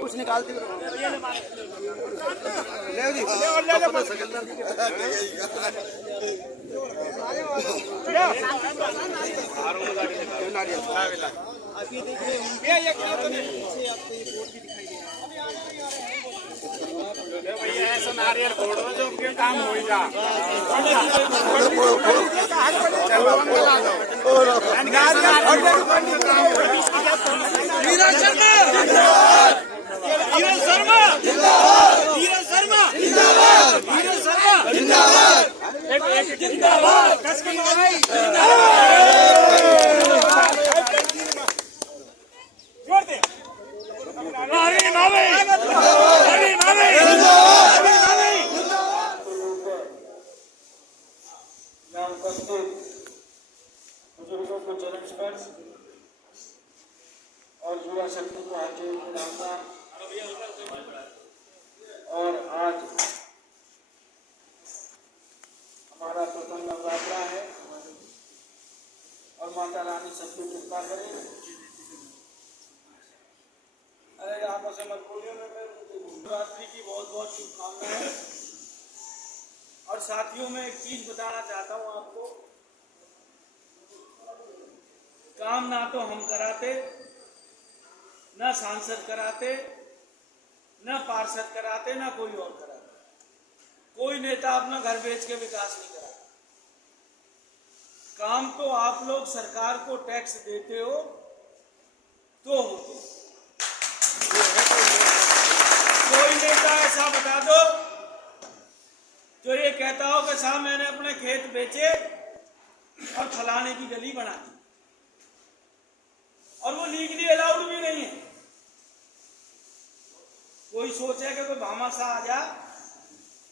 कुछ निकालती ऐसा नारियल फोड़ो जो काम हो जा बुजुर्गों को चरण स्पर्श और युवा शक्ति को हाथ जोड़ के लाऊंगा। और आज हमारा प्रथम नवरात्रा है और माता रानी सबकी कृपा करें। अरे आपस में मत बोलिए, नवरात्रि की बहुत बहुत शुभकामनाएं। और साथियों में एक चीज बताना चाहता हूँ आपको, काम ना तो हम कराते, न सांसद कराते, न पार्षद कराते, न कोई और कराते। कोई नेता अपना घर बेच के विकास नहीं कराता। काम तो आप लोग सरकार को टैक्स देते हो तो होते। कोई नेता ऐसा बता दो जो ये कहता हो कि साहब मैंने अपने खेत बेचे और फलाने की गली बना दी, और वो लीगली अलाउड भी नहीं है। कोई सोचे कि कोई भामाशाह आ जा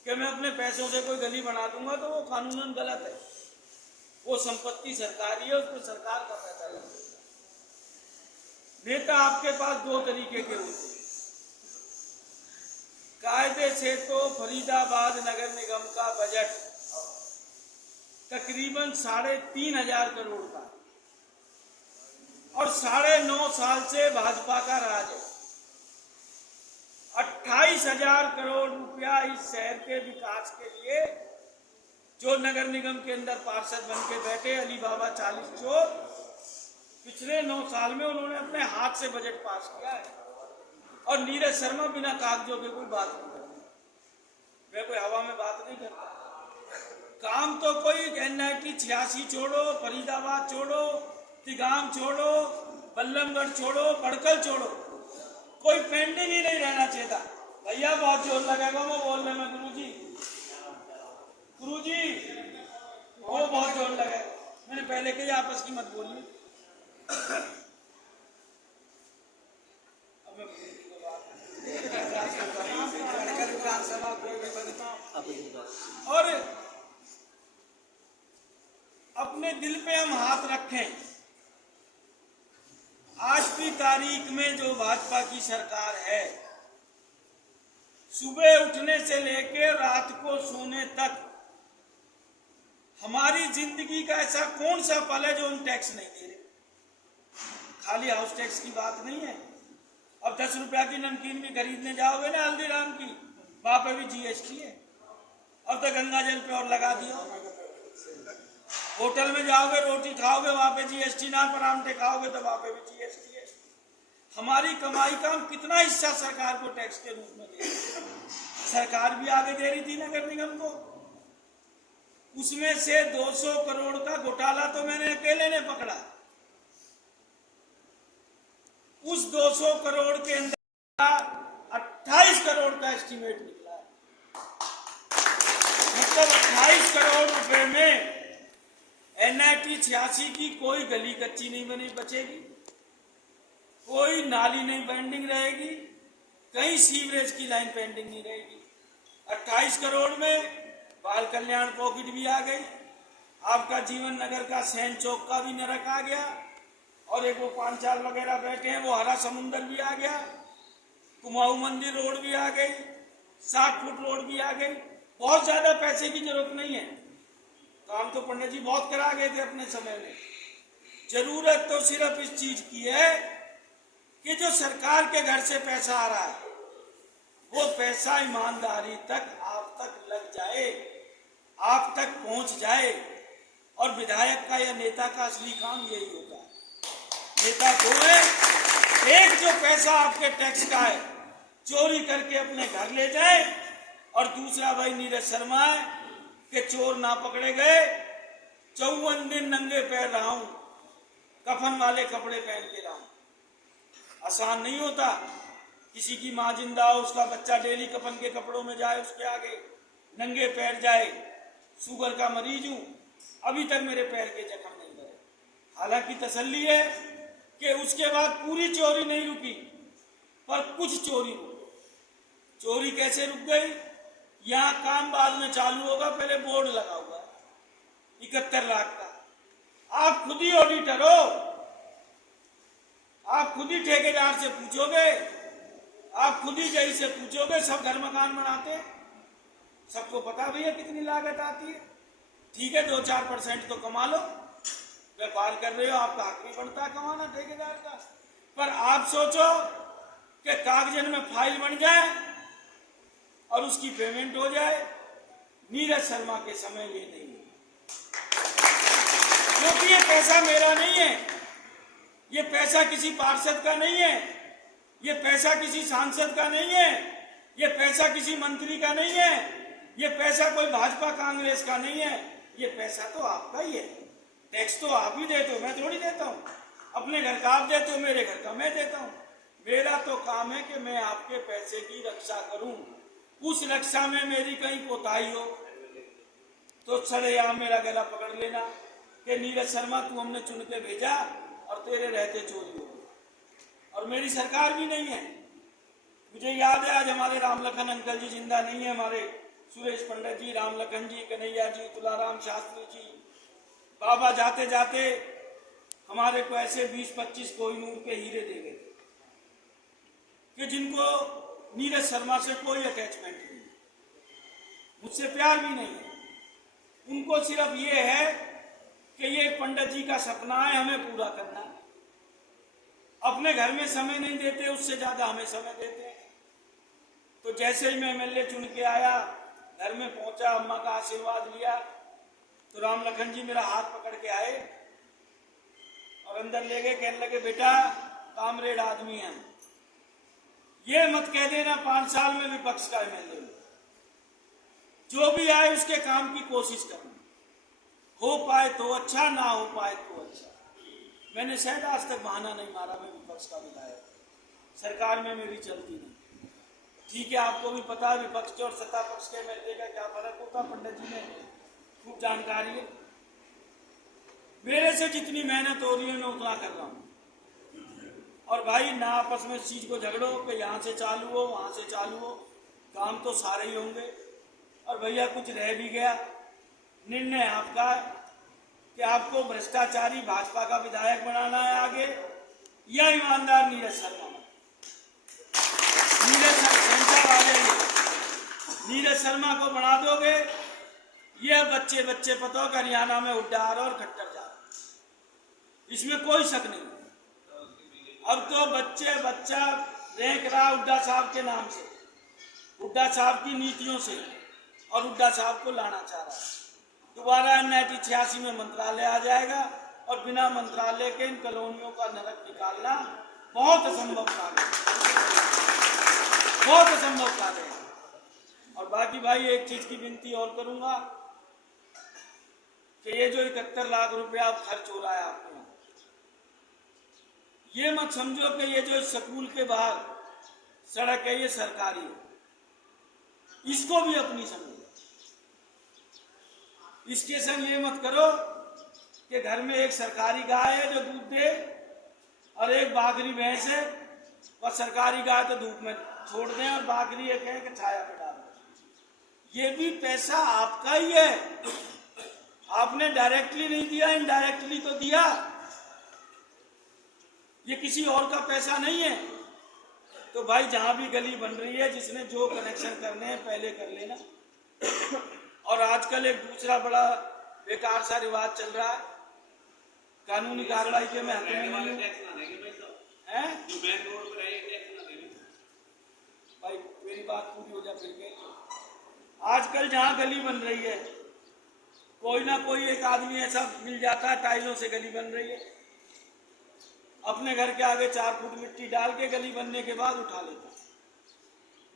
कि मैं अपने पैसों से कोई गली बना दूंगा, तो वो कानूनन गलत है। वो संपत्ति सरकारी है, उस पर सरकार का पैसा लगता है। नेता आपके पास दो तरीके के होते हैं। कायदे से तो फरीदाबाद नगर निगम का बजट तकरीबन 3,500 करोड़ का, और 9.5 साल से भाजपा का राज है। 28,000 करोड़ रुपया इस शहर के विकास के लिए जो नगर निगम के अंदर पार्षद बन के बैठे अली बाबा 40 चोर, पिछले 9 साल में उन्होंने अपने हाथ से बजट पास किया है। और नीरज शर्मा बिना कागजों के कोई बात नहीं करता, मैं कोई हवा में बात नहीं करता। काम तो कोई NIT 86 छोड़ो, फरीदाबाद छोड़ो, तिगाम छोड़ो, बल्लमगढ़ छोड़ो, बड़कल छोड़ो, कोई पेंडिंग ही नहीं रहना चाहिए था। भैया बहुत जोर लगेगा वो बोलने में, गुरुजी वो बहुत जोर लगेगा। मैंने पहले कही आपस की मत बोलिए। और अपने दिल पे हम हाथ रखें। आज की तारीख में जो भाजपा की सरकार है, सुबह उठने से लेकर रात को सोने तक हमारी जिंदगी का ऐसा कौन सा पल है जो हम टैक्स नहीं दे रहे। खाली हाउस टैक्स की बात नहीं है। अब 10 रुपया की नमकीन भी खरीदने जाओगे ना हल्दीराम की, वहां पे भी GST है। अब तो गंगा जल पे और लगा दिया। होटल में जाओगे, रोटी खाओगे, वहां पे जीएसटी ना, परांठे खाओगे तो वहां पे भी जीएसटी है। हमारी कमाई का हम कितना हिस्सा सरकार को टैक्स के रूप में दे रहे हैं। सरकार भी आगे दे रही थी नगर निगम को, उसमें से 200 करोड़ का घोटाला तो मैंने अकेले ने पकड़ा। उस 200 करोड़ के अंदर 28 करोड़ का एस्टीमेट निकला है। मतलब 28 करोड़ रुपए में NIT 86 की कोई गली कच्ची नहीं बनी बचेगी, कोई नाली नहीं पेंडिंग रहेगी, कहीं सीवरेज की लाइन पेंडिंग नहीं रहेगी। 28 करोड़ में बाल कल्याण पॉकेट भी आ गई, आपका जीवन नगर का सैन चौक का भी नरक आ गया, और एक वो पांचाल वगैरह बैठे हैं वो हरा समुंदर भी आ गया, कुमाऊं मंदिर रोड भी आ गई, 60 फुट रोड भी आ गई। बहुत ज्यादा पैसे की जरूरत नहीं है, काम तो पंडित जी बहुत करा गए थे अपने समय में। जरूरत तो सिर्फ इस चीज की है कि जो सरकार के घर से पैसा आ रहा है वो पैसा ईमानदारी तक आप तक लग जाए, आप तक पहुंच जाए। और विधायक का या नेता का असली काम यही होता है। नेता दो है, एक जो पैसा आपके टैक्स का है चोरी करके अपने घर ले जाए, और दूसरा भाई नीरज शर्मा है कि चोर ना पकड़े गए, 54 दिन नंगे पैर रहा हूं, कफन वाले कपड़े पहन के रहा हूं। आसान नहीं होता, किसी की माँ जिंदा हो, उसका बच्चा डेली कफन के कपड़ों में जाए, उसके आगे नंगे पैर जाए। शुगर का मरीज हूं, अभी तक मेरे पैर के जख्म नहीं गए। हालांकि तसल्ली है कि उसके बाद पूरी चोरी नहीं रुकी, पर कुछ चोरी रुक गई। चोरी कैसे रुक गई? यहाँ काम बाद में चालू होगा, पहले बोर्ड लगा हुआ है 71 लाख का। आप खुद ही ऑडिटर हो, आप खुद ही ठेकेदार से पूछोगे, आप खुद ही जई से पूछोगे। सब घर मकान बनाते हैं, सबको पता भैया कितनी लागत आती है। ठीक है 2-4% तो कमा लो, व्यापार कर रहे हो, आपका हक भी बनता है कमाना ठेकेदार का। पर आप सोचो कि कागजन में फाइल बन जाए और उसकी पेमेंट हो जाए। नीरज शर्मा के समय ये नहीं है, क्योंकि ये पैसा मेरा नहीं है, ये पैसा किसी पार्षद का नहीं है, ये पैसा किसी सांसद का नहीं है, ये पैसा किसी मंत्री का नहीं है, ये पैसा कोई भाजपा कांग्रेस का नहीं है, ये पैसा तो आपका ही है। टैक्स तो आप ही देते हो, मैं थोड़ी देता हूँ। अपने घर का आप देते हो, मेरे घर का मैं देता हूँ। मेरा तो काम है कि मैं आपके पैसे की रक्षा करूं। उस रक्षा में मेरी कहीं कोताही हो तो सरेआम मेरा गला पकड़ लेना कि नीरज शर्मा तू हमने चुन के भेजा और तेरे रहते चोरी हो। और मेरी सरकार भी नहीं है। मुझे याद है आज हमारे राम लखन अंकल जी जिंदा नहीं है, हमारे सुरेश पंडित जी, राम लखन जी, कन्हैया जी, तुलाराम शास्त्री जी। बाबा जाते जाते हमारे को ऐसे 20-25 कोहिनूर के हीरे दे गए कि जिनको नीरज शर्मा से कोई अटैचमेंट नहीं, मुझसे प्यार भी नहीं है। उनको सिर्फ ये है कि ये पंडित जी का सपना है, हमें पूरा करना है। अपने घर में समय नहीं देते, उससे ज्यादा हमें समय देते हैं। तो जैसे ही मैं MLA चुन के आया, घर में पहुंचा, अम्मा का आशीर्वाद लिया, तो राम लखन जी मेरा हाथ पकड़ के आए और अंदर ले गए। कहने लगे बेटा कामरेड आदमी है, ये मत कह देना 5 साल में विपक्ष का MLA, जो भी आए उसके काम की कोशिश करना, हो पाए तो अच्छा, ना हो पाए तो अच्छा। मैंने शायद आज तक बहाना नहीं मारा मैं विपक्ष का विधायक, सरकार में मेरी चलती नहीं। ठीक है, आपको भी पता है विपक्ष और सत्ता पक्ष के MLA का क्या फर्क होता, पंडित जी ने खूब जानकारी है। मेरे से जितनी मेहनत हो रही है मैं उतना कर रहा हूँ। और भाई ना आपस में इस चीज को झगड़ो कि यहाँ से चालू हो वहां से चालू हो, काम तो सारे ही होंगे। और भैया कुछ रह भी गया, निर्णय आपका है कि आपको भ्रष्टाचारी भाजपा का विधायक बनाना है आगे, या ईमानदार नीरज शर्मा। नीरज शर्मा को बना दोगे, ये बच्चे बच्चे पता हो हरियाणा में उड्डा आ रहा और खट्टर जा रहा, इसमें कोई शक नहीं। अब तो बच्चा रैंक रहा हुड्डा साहब के नाम से, हुड्डा साहब की नीतियों से, और हुड्डा साहब को लाना चाह रहा है। दोबारा NIT 86 में मंत्रालय आ जाएगा और बिना मंत्रालय के इन कॉलोनियों का नरक निकालना बहुत असंभव कार्य है, बहुत असंभव कार्य है। और बाकी भाई एक चीज की विनती और करूंगा कि ये जो 71 लाख रुपया खर्च हो रहा है आपके यहाँ, ये मत समझो कि ये जो स्कूल के बाहर सड़क है ये सरकारी है, इसको भी अपनी समझो। इसके संग ये मत करो कि घर में एक सरकारी गाय है जो दूध दे और एक बागरी भैंस है, और सरकारी गाय तो धूप में छोड़ दें और बागरी एक है कि छाया में डाल दें। ये भी पैसा आपका ही है, आपने डायरेक्टली नहीं दिया, इनडायरेक्टली तो दिया। ये किसी और का पैसा नहीं है। तो भाई जहां भी गली बन रही है, जिसने जो कनेक्शन करने हैं पहले कर लेना। और आजकल एक दूसरा बड़ा बेकार सा रिवाज चल रहा है, कानूनी कार्रवाई के मैं हक में नहीं है। भाई मेरी बात पूरी हो जाए फिर के। आजकल जहां गली बन रही है, कोई ना कोई एक आदमी ऐसा मिल जाता है, टाइलों से गली बन रही है, अपने घर के आगे 4 फुट मिट्टी डाल के गली बनने के बाद उठा लेता है।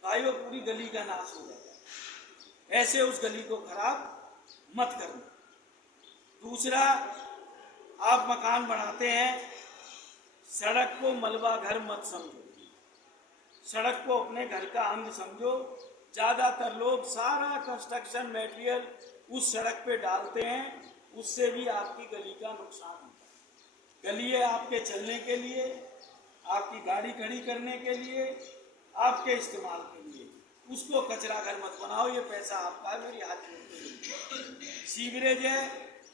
भाई वो पूरी गली का नाश हो जाता है। ऐसे उस गली को खराब मत करना। दूसरा, आप मकान बनाते हैं, सड़क को मलबा घर मत समझो, सड़क को अपने घर का अंग समझो। ज्यादातर लोग सारा कंस्ट्रक्शन मटेरियल उस सड़क पे डालते हैं, उससे भी आपकी गली का नुकसान होता है। गली है आपके चलने के लिए, आपकी गाड़ी खड़ी करने के लिए, आपके इस्तेमाल के लिए। उसको कचरा घर मत बनाओ, ये पैसा आपका, मेरी हाथ जोड़ते। सीवरेज है,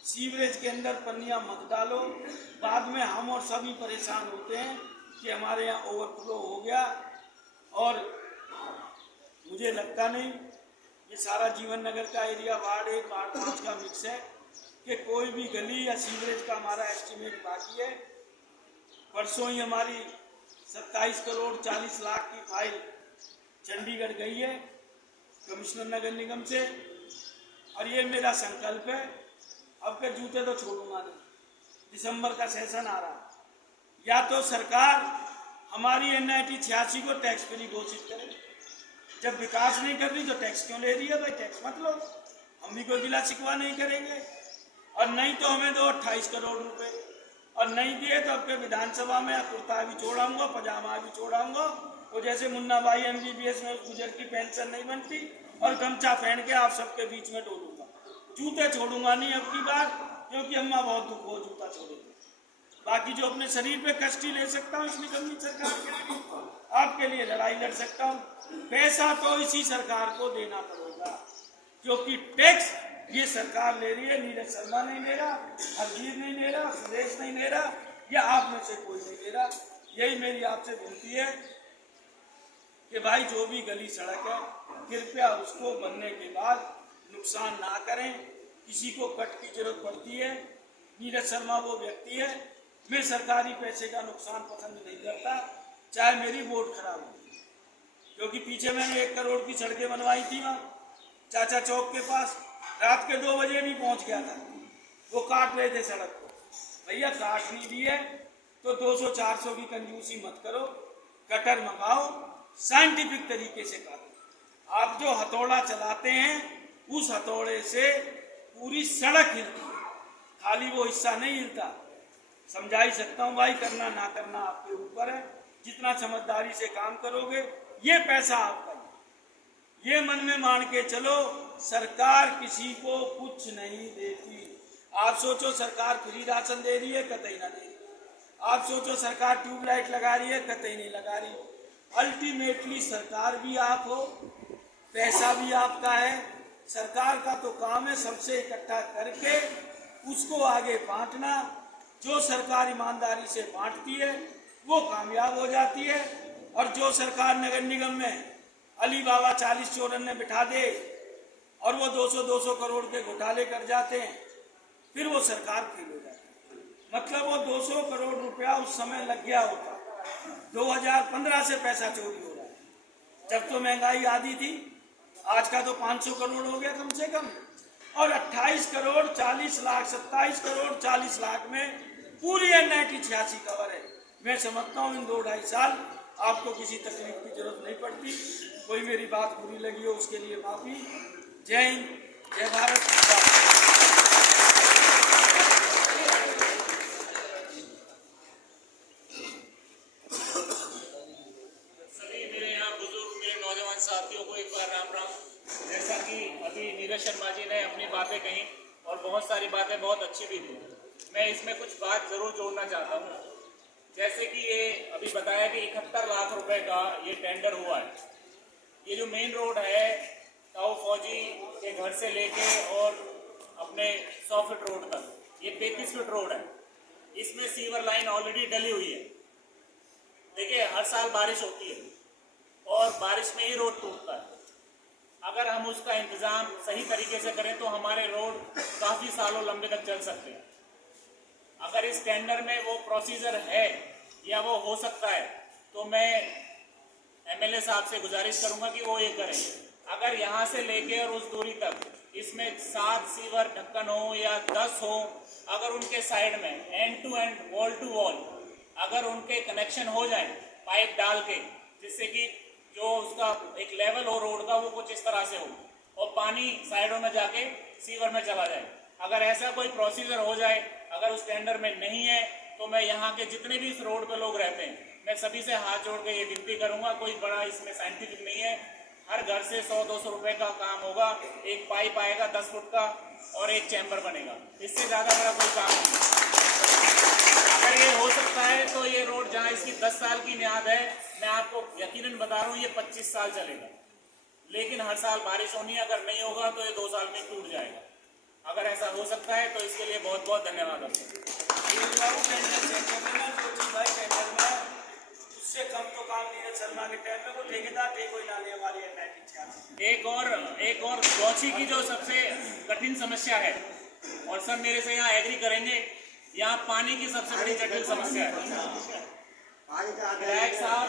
सीवरेज के अंदर पन्नियां मत डालो, बाद में हम और सभी परेशान होते हैं कि हमारे यहाँ ओवरफ्लो हो गया। और मुझे लगता नहीं, ये सारा जीवन नगर का एरिया वार्ड 1 वार्ड 5 का मिक्स है, कि कोई भी गली या सीवरेज का हमारा एस्टीमेट बाकी है। परसों ही हमारी 27 करोड़ 40 लाख की फाइल चंडीगढ़ गई है कमिश्नर नगर निगम से। और ये मेरा संकल्प है, अब के जूते तो छोड़ूंगा नहीं। दिसंबर का सेशन आ रहा है, या तो सरकार हमारी NIT 86 को टैक्स फ्री घोषित करे। जब विकास नहीं कर रही तो टैक्स क्यों ले रही है भाई? टैक्स मत लो, हम भी कोई गिला शिकवा नहीं करेंगे। और नहीं तो हमें दो 28 करोड़ रुपए, और नहीं दिए तो आपके विधानसभा में कुर्ता भी छोड़ाऊंगा, पजामा भी छोड़ाऊंगा। तो जैसे मुन्ना भाई MBBS में गुजर की पेंशन नहीं बनती, और गमछा पहन के आप सबके बीच में डोलूंगा। जूते छोड़ूंगा नहीं अब की बार, क्योंकि अम्मा बहुत दुख हो जूता छोड़ेगी। बाकी जो अपने शरीर पे कष्ट ही ले सकता हूँ, इसमें कमी सरकार के लिए, आपके लिए लड़ाई लड़ सकता हूँ। पैसा तो इसी सरकार को देना पड़ेगा, क्योंकि टैक्स ये सरकार ले रही है। नीरज शर्मा नहीं ले रहा, हरजीत नहीं ले रहा, सुरेश नहीं ले रहा, या आप में से कोई नहीं ले रहा। यही मेरी आपसे विनती है कि भाई जो भी गली सड़क है, कृपया उसको बनने के बाद नुकसान ना करें। किसी को कट की जरूरत पड़ती है, नीरज शर्मा वो व्यक्ति है, मैं सरकारी पैसे का नुकसान पसंद नहीं करता, चाहे मेरी वोट खराब हो। क्योंकि पीछे मैंने 1 करोड़ की सड़कें बनवाई थी, वहाँ चाचा चौक के पास, रात के 2 बजे भी पहुंच गया था। वो काट रहे थे सड़क को। भैया काट नहीं दी है तो 200-400 की कंजूसी मत करो, कटर मंगाओ, साइंटिफिक तरीके से काटो। आप जो हथौड़ा चलाते हैं, उस हथौड़े से पूरी सड़क हिलती है, खाली वो हिस्सा नहीं हिलता। समझा ही सकता हूँ भाई, करना ना करना आपके ऊपर है। जितना समझदारी से काम करोगे, ये पैसा आपका ही। ये मन में मान के चलो, सरकार किसी को कुछ नहीं देती। आप सोचो सरकार फ्री राशन दे रही है, कतई ना दे रही। आप सोचो सरकार ट्यूबलाइट लगा रही है, कतई नहीं लगा रही। अल्टीमेटली सरकार भी आप हो, पैसा भी आपका है। सरकार का तो काम है सबसे इकट्ठा करके उसको आगे बांटना। जो सरकार ईमानदारी से बांटती है वो कामयाब हो जाती है, और जो सरकार नगर निगम में अली बाबा 40 चोरन ने बिठा दे और वो 200-200 करोड़ के घोटाले कर जाते हैं, फिर वो सरकार फेल हो जाती है। मतलब वो 200 करोड़ रुपया उस समय लग गया होता, 2015 से पैसा चोरी हो रहा है, जब तो महंगाई आधी थी। आज का तो 500 करोड़ हो गया कम से कम, और 28 करोड़ 40 लाख 27 करोड़ 40 लाख में पूरी NIT 86 कवर है। मैं समझता हूँ इन 2-2.5 साल आपको किसी तकलीफ की जरूरत नहीं पड़ती। कोई मेरी बात बुरी लगी हो उसके लिए माफी। जय हिंद, जय भारत। सभी मेरे यहाँ बुजुर्ग, मेरे नौजवान साथियों को एक बार राम राम। जैसा कि अभी नीरज शर्मा जी ने अपनी बातें कही और बहुत सारी बातें बहुत अच्छी भी थी, मैं इसमें कुछ बात जरूर जोड़ना चाहता हूँ। जैसे कि ये अभी बताया कि 71 लाख रुपए का ये टेंडर हुआ है। ये जो मेन रोड है ताऊ फौजी के घर से लेके और अपने 100 फीट रोड तक, ये 33 फीट रोड है। इसमें सीवर लाइन ऑलरेडी डली हुई है। देखिए, हर साल बारिश होती है और बारिश में ही रोड टूटता है। अगर हम उसका इंतजाम सही तरीके से करें तो हमारे रोड काफी सालों लंबे तक चल सकते हैं। अगर इस टेंडर में वो प्रोसीजर है या वो हो सकता है तो मैं MLA साहब से गुजारिश करूंगा कि वो ये करें। अगर यहाँ से लेके और उस दूरी तक इसमें 7 सीवर ढक्कन हो या 10 हो, अगर उनके साइड में end to end wall to wall अगर उनके कनेक्शन हो जाए पाइप डाल के, जिससे कि जो उसका एक लेवल हो रोड का वो कुछ इस तरह से हो और पानी साइडों में जाके सीवर में चला जाए। अगर ऐसा कोई प्रोसीजर हो जाए, अगर उस टेंडर में नहीं है, तो मैं यहाँ के जितने भी इस रोड पे लोग रहते हैं, मैं सभी से हाथ जोड़ के ये विनती करूंगा। कोई बड़ा इसमें साइंटिफिक नहीं है। हर घर से 100-200 रुपए का काम होगा। एक पाइप आएगा 10 फुट का और एक चैम्बर बनेगा। इससे ज्यादा बड़ा कोई काम नहीं। अगर ये हो सकता है तो ये रोड जहाँ इसकी 10 साल की मियाद है, मैं आपको यकीनन बता रहा हूँ ये 25 साल चलेगा। लेकिन हर साल बारिश होनी है, अगर नहीं होगा तो ये 2 साल में टूट जाएगा। अगर ऐसा हो सकता है तो इसके लिए बहुत बहुत धन्यवाद उससे कम तो काम नीरज शर्मा के टाइम में कोई ठेकेदार थे कोई नाले हमारी NIT। एक और गौची की जो सबसे कठिन समस्या है, और सब मेरे से यहाँ एग्री करेंगे, यहाँ पानी की सबसे बड़ी जटिल समस्या है। विधायक साहब,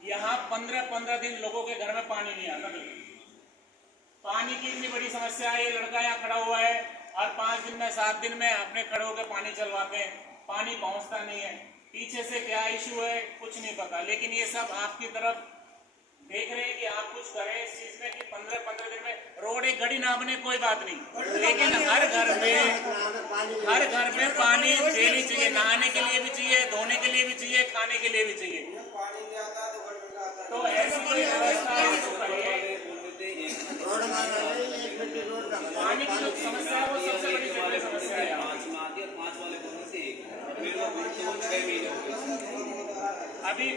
यहाँ 15-15 दिन लोगों के घर में पानी नहीं आता। पानी की इतनी बड़ी समस्या है। ये लड़का यहाँ खड़ा हुआ है, हर 5 दिन में 7 दिन में अपने खड़े होकर पानी चलवाते हैं, पानी पहुंचता नहीं है। पीछे से क्या इशू है कुछ नहीं पता, लेकिन ये सब आपकी तरफ देख रहे हैं कि आप कुछ करें इस चीज में कि 15-15 दिन में रोड एक घड़ी ना बने कोई बात नहीं, लेकिन हर घर में पानी देनी चाहिए। नहाने के लिए भी चाहिए, धोने के लिए भी चाहिए, खाने के लिए भी चाहिए। तो ऐसी कोई व्यवस्था पानी की जो समस्या है वो सबसे बड़ी जटिल समस्या है। अभी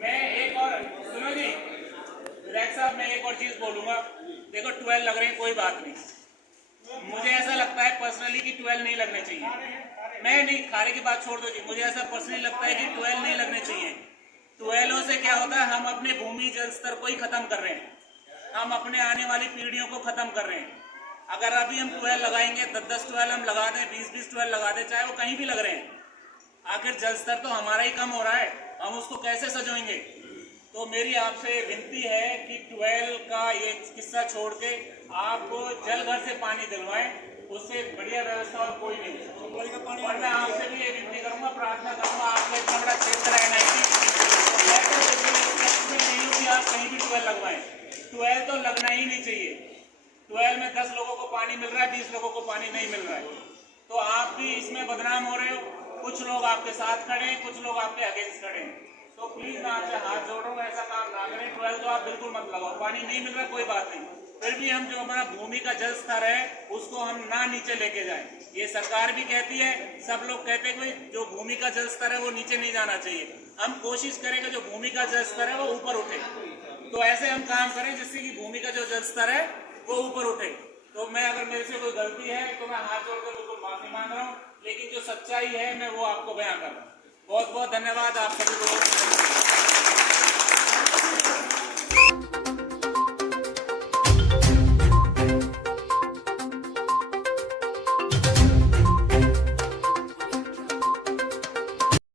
मैं एक और, सुनो जी विधायक साहब, मैं एक और चीज बोलूंगा। देखो 12 लग रहे हैं, कोई बात नहीं। मुझे ऐसा लगता है पर्सनली कि 12 नहीं लगने चाहिए। मैं नहीं, खारे की बात छोड़ दो जी, मुझे ऐसा पर्सनली लगता है कि 12 नहीं लगने चाहिए। 12 से क्या होता है, हम अपने भूमि जल स्तर को ही खत्म कर रहे हैं, हम अपने आने वाली पीढ़ियों को खत्म कर रहे हैं। अगर अभी हम 12 लगाएंगे, 10-10 12 हम लगा दें, 20-20 12 लगा दें, चाहे वो कहीं भी लग रहे हैं, आखिर जल स्तर तो हमारा ही कम हो रहा है, हम उसको कैसे सजोएंगे। तो मेरी आपसे विनती है कि 12 का ये किस्सा छोड़ के आप जल घर से पानी दिलवाएं, उससे बढ़िया व्यवस्था और कोई नहीं। और मैं आपसे भी ये विनती करूंगा, प्रार्थना करूंगा, आपका इतना बड़ा क्षेत्र है नहीं कि आप कहीं भी 12 लगवाएं। 12 तो लगना ही नहीं चाहिए। 12 में 10 लोगों को पानी मिल रहा है, 20 लोगों को पानी नहीं मिल रहा है, तो आप भी इसमें बदनाम हो रहे हो। कुछ लोग आपके साथ खड़े हैं, कुछ लोग आपके अगेंस्ट खड़े हैं। तो प्लीज मैं आपसे हाथ जोड़ रहा हूँ, ऐसा काम ना करें। 12 तो आप बिल्कुल मत लगाओ। पानी नहीं मिल रहा कोई बात नहीं, फिर भी हम जो हमारा भूमि का जल स्तर है उसको हम ना नीचे लेके जाएं। ये सरकार भी कहती है, सब लोग कहते हैं कि जो भूमि का जल स्तर है वो नीचे नहीं जाना चाहिए। हम कोशिश करेंगे जो भूमि का जल स्तर है वो ऊपर उठे। तो ऐसे हम काम करें जिससे कि भूमि का जो जल स्तर है वो ऊपर उठे। तो मैं, अगर मेरे से कोई गलती है तो मैं हाथ जोड़कर बिल्कुल माफी मांग रहा हूँ, लेकिन जो सच्चाई है मैं वो आपको बयां कर रहा हूँ। बहुत बहुत धन्यवाद आप सभी को।